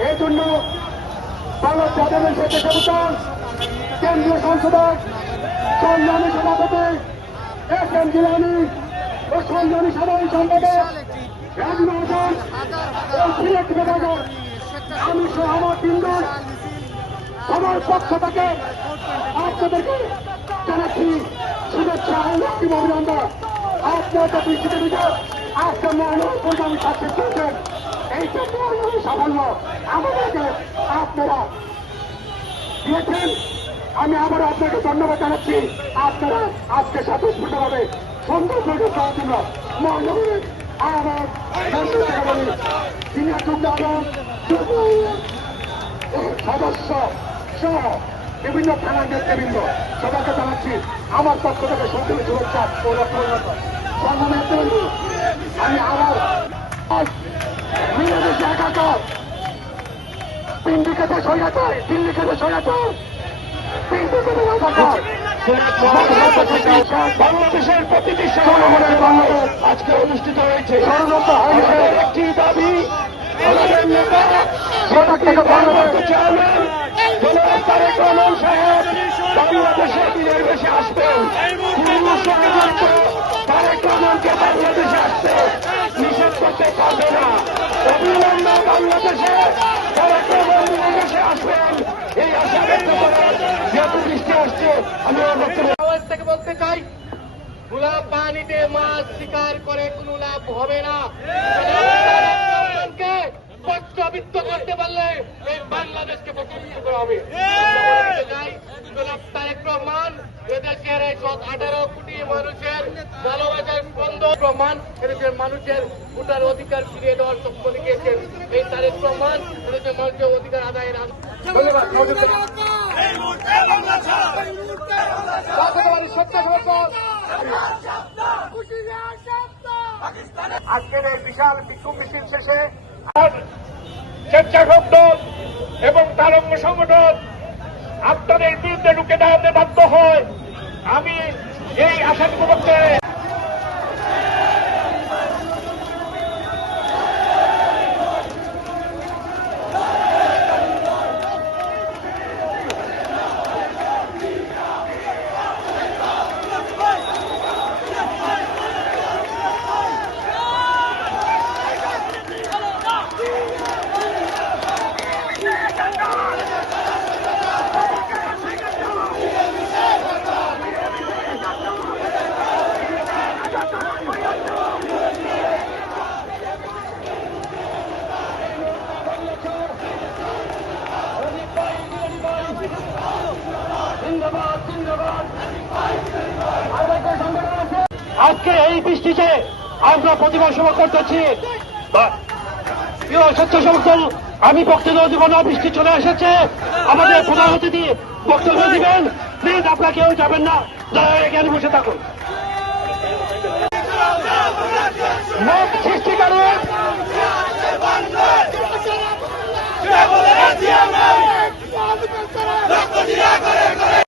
এই জন্য কেন্দ্রীয় সাধারণ সম্পাদক রাজু ও সিলেট বিভাগের আমি আমার তিনজন সবার পক্ষ থেকে আপনাদেরকে জানাচ্ছি শুভেচ্ছা মুক্তিম অভিনন্দন। আজকে মহানগর প্রধান সাকসেস করেছেন এই যে মহানগর সাফল্য আমাদেরকে আপনারা দিয়েছেন। আমি আবার আপনাকে ধন্যবাদ জানাচ্ছি। আপনারা আজকে স্বতঃস্ফূর্তভাবে সুন্দর করে জন্য মহানগরের আমার সদস্য সহ বিভিন্ন থানার নেতৃবৃন্দ সবাইকে জানাচ্ছি আমার পক্ষ থেকে সকলে শুভেচ্ছা জন্য আমি আবার মিলেদেশে একাকার বাংলাদেশের প্রতিটি জনগণের আজকে অনুষ্ঠিত হয়েছে হয়নি একটি দাবি আমাদের নেতা চেয়ারম্যান জনাব তারেক সাহেব, বাংলাদেশে দিনের বেশি আসবেন কোনো ষড়যন্ত্র তারেক রহমানকে বাংলাদেশে আসতে নিষেধ করতে পারবে না। অবিলম্বে বাংলাদেশে তারেক রহমান বাংলাদেশে আসবেন। এই আশা ব্যক্ত করে যেহেতু বৃষ্টি আসছে, আমি আমার বক্তব্য পানিতে মাছ শিকার করে কোনো লাভ হবে না। করতে পারলে এই বাংলাদেশকে করা হবে। তারেক রহমান এদেশের আঠারো কোটি মানুষের ভালোবাসায় বন্ধ রহমান এদেশের মানুষের ভোটার অধিকার ফিরিয়ে দেওয়ার স্বপ্ন দেখিয়েছেন। এই তারেক রহমান এদেশের মানুষের অধিকার আদায়ের ধন্যবাদ স্বেচ্ছাসেবক আজকের এই বিশাল বিক্ষোভ মিছিল শেষে আর স্বেচ্ছাসেবক দল এবং তারঙ্গ সংগঠন আপনাদের বিরুদ্ধে ঢুকে দাঁড়াতে বাধ্য হয়। আমি এই আশাটুকু করতে আজকে এই বৃষ্টিতে আমরা প্রতিবাদ সভা করতেছি। প্রিয় স্বেচ্ছাসেবক দল আমি বক্তব্য দিব না, বৃষ্টি চলে এসেছে। আমাদের প্রধান অতিথি বক্তব্য দিবেন। প্লিজ, আপনারা কেউ যাবেন না। যারা এখানে বসে থাকুন। সৃষ্টিকারী